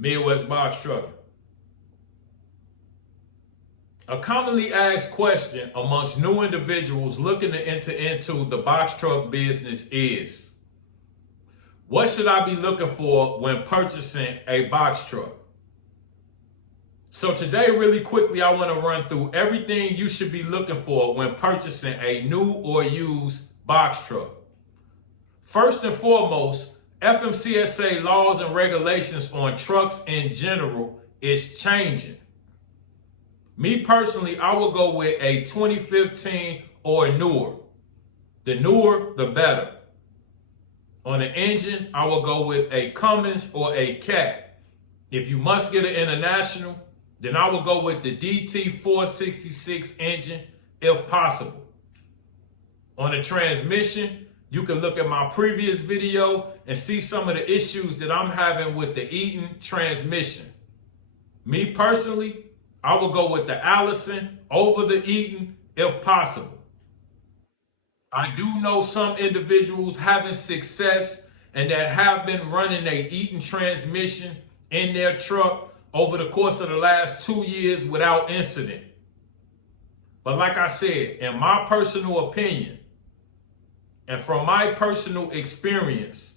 Midwest box trucking. A commonly asked question amongst new individuals looking to enter into the box truck business is, what should I be looking for when purchasing a box truck? So today, really quickly, I want to run through everything you should be looking for when purchasing a new or used box truck. First and foremost, FMCSA laws and regulations on trucks in general is changing. Me personally, I will go with a 2015 or newer. The newer, the better. On the engine, I will go with a Cummins or a Cat. If you must get an international, then I will go with the DT466 engine if possible. On the transmission, you can look at my previous video and see some of the issues that I'm having with the Eaton transmission. Me personally, I will go with the Allison over the Eaton if possible. I do know some individuals having success and that have been running a Eaton transmission in their truck over the course of the last 2 years without incident. But like I said, in my personal opinion, and from my personal experience,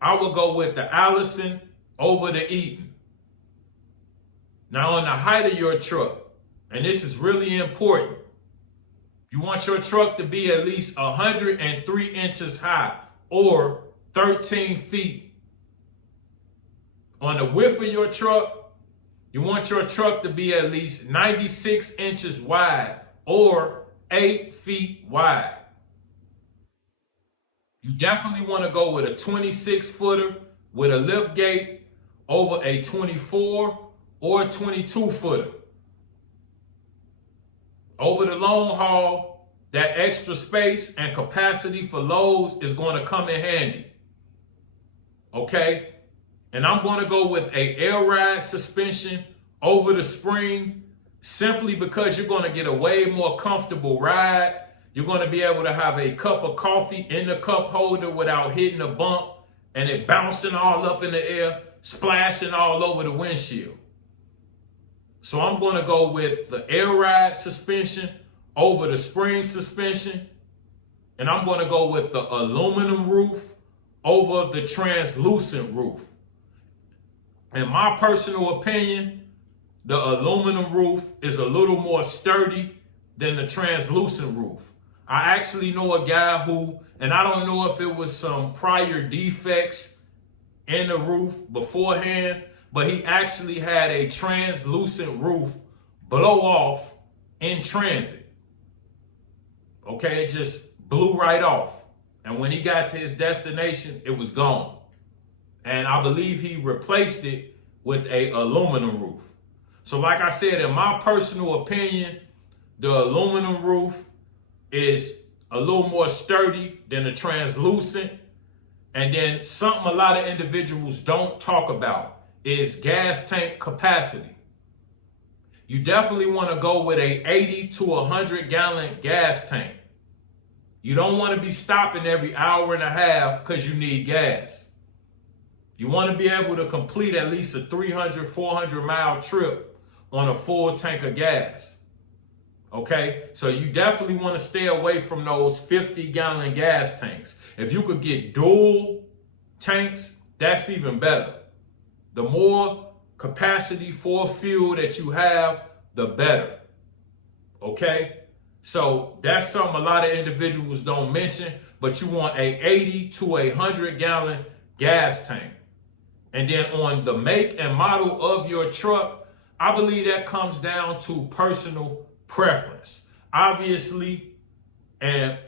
I will go with the Allison over the Eaton. Now on the height of your truck, and this is really important, you want your truck to be at least 103 inches high or 13 feet. On the width of your truck, you want your truck to be at least 96 inches wide or 8 feet wide. You definitely want to go with a 26-footer with a lift gate over a 24 or 22-footer. Over the long haul, that extra space and capacity for loads is going to come in handy. Okay? And I'm going to go with a air ride suspension over the spring simply because you're going to get a way more comfortable ride. You're going to be able to have a cup of coffee in the cup holder without hitting a bump and it bouncing all up in the air, splashing all over the windshield. So I'm going to go with the air ride suspension over the spring suspension. And I'm going to go with the aluminum roof over the translucent roof. In my personal opinion, the aluminum roof is a little more sturdy than the translucent roof. I actually know a guy who, and I don't know if it was some prior defects in the roof beforehand, but he actually had a translucent roof blow off in transit. Okay, it just blew right off. And when he got to his destination, it was gone. And I believe he replaced it with a aluminum roof. So like I said, in my personal opinion, the aluminum roof is a little more sturdy than the translucent. And then something a lot of individuals don't talk about is gas tank capacity. You definitely want to go with a 80 to 100 gallon gas tank. You don't want to be stopping every hour and a half because you need gas. You want to be able to complete at least a 300, 400 mile trip on a full tank of gas. Okay, so you definitely want to stay away from those 50 gallon gas tanks. If you could get dual tanks, that's even better. The more capacity for fuel that you have, the better. Okay, so that's something a lot of individuals don't mention, but you want a 80 to 100 gallon gas tank. And then on the make and model of your truck, I believe that comes down to personal preference. Obviously, and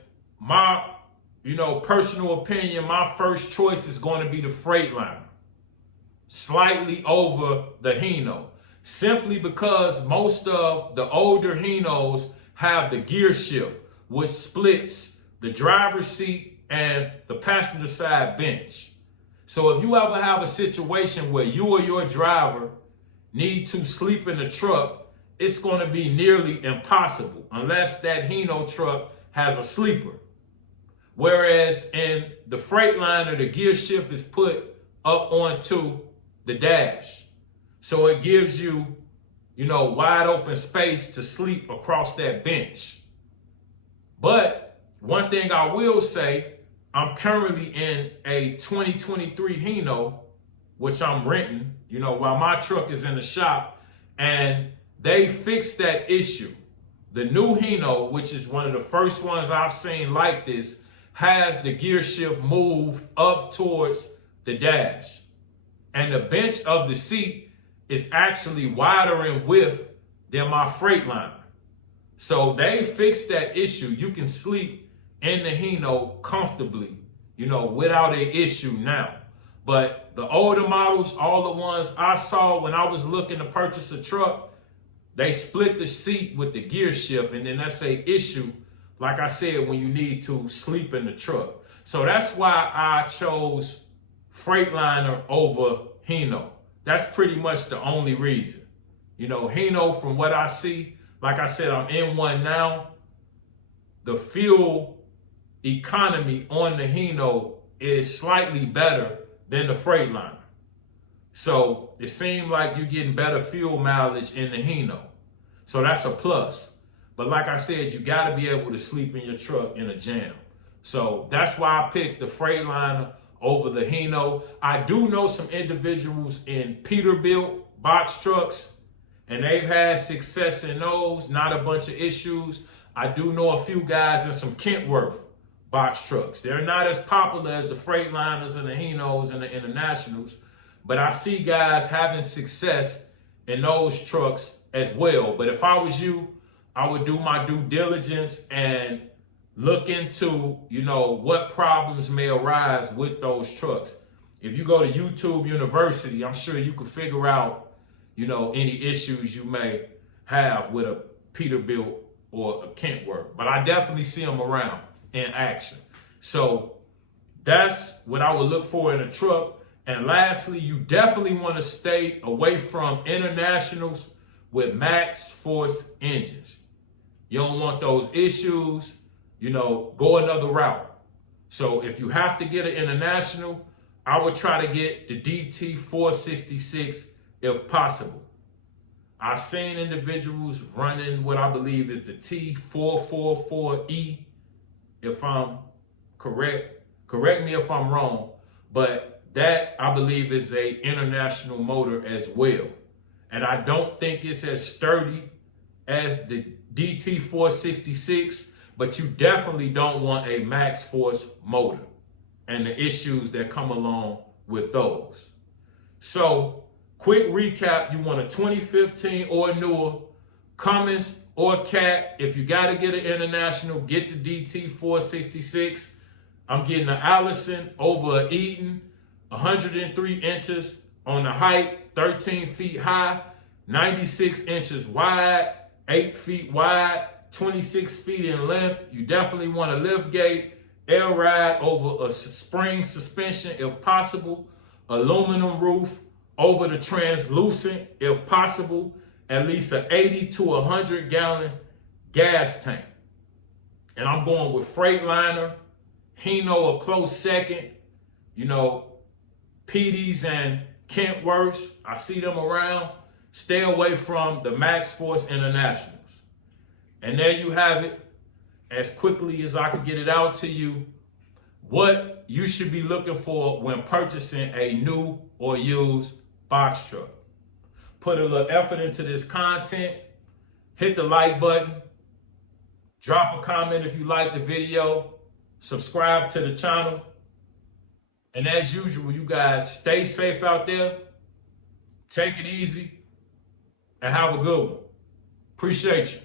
my, personal opinion, my first choice is going to be the Freightliner, slightly over the Hino, simply because most of the older Hinos have the gear shift, which splits the driver's seat and the passenger side bench. So if you ever have a situation where you or your driver need to sleep in the truck, it's going to be nearly impossible unless that Hino truck has a sleeper. Whereas in the Freightliner, the gear shift is put up onto the dash. So it gives you, wide open space to sleep across that bench. But one thing I will say, I'm currently in a 2023 Hino, which I'm renting, while my truck is in the shop, and they fixed that issue. The new Hino, which is one of the first ones I've seen like this, has the gear shift moved up towards the dash. And the bench of the seat is actually wider in width than my Freightliner. So they fixed that issue. You can sleep in the Hino comfortably, without an issue now. But the older models, all the ones I saw when I was looking to purchase a truck, they split the seat with the gear shift, and then that's an issue, like I said, when you need to sleep in the truck. So that's why I chose Freightliner over Hino. That's pretty much the only reason. Hino, from what I see, like I said, I'm in one now. The fuel economy on the Hino is slightly better than the Freightliner. So it seemed like you're getting better fuel mileage in the Hino. So that's a plus. But like I said, you got to be able to sleep in your truck in a jam. So that's why I picked the Freightliner over the Hino. I do know some individuals in Peterbilt box trucks, and they've had success in those, not a bunch of issues. I do know a few guys in some Kentworth box trucks. They're not as popular as the Freightliners and the Hinos and the Internationals, but I see guys having success in those trucks as well. But if I was you, I would do my due diligence and look into, what problems may arise with those trucks. If you go to YouTube University, I'm sure you can figure out, any issues you may have with a Peterbilt or a Kentworth. But I definitely see them around in action. So that's what I would look for in a truck. And lastly, you definitely want to stay away from Internationals with max force engines. You don't want those issues, go another route. So if you have to get an International, I would try to get the DT 466 if possible. I've seen individuals running what I believe is the T444E, if I'm correct. Correct me if I'm wrong, but that I believe is a International motor as well. And I don't think it's as sturdy as the DT 466, but you definitely don't want a max force motor and the issues that come along with those. So quick recap, you want a 2015 or newer, Cummins or Cat. If you got to get an International, get the DT 466. I'm getting an Allison over an Eaton, 103 inches on the height, 13 feet high, 96 inches wide, 8 feet wide, 26 feet in length. You definitely want a lift gate, air ride over a spring suspension if possible, aluminum roof over the translucent if possible, at least an 80 to 100 gallon gas tank. And I'm going with Freightliner, Hino a close second, PDs and Kentworths. I see them around. Stay away from the Max Force Internationals. And there you have it, as quickly as I could get it out to you, what you should be looking for when purchasing a new or used box truck. Put a little effort into this content. Hit the like button. Drop a comment if you like the video. Subscribe to the channel. And as usual, you guys stay safe out there. Take it easy. And have a good one. Appreciate you.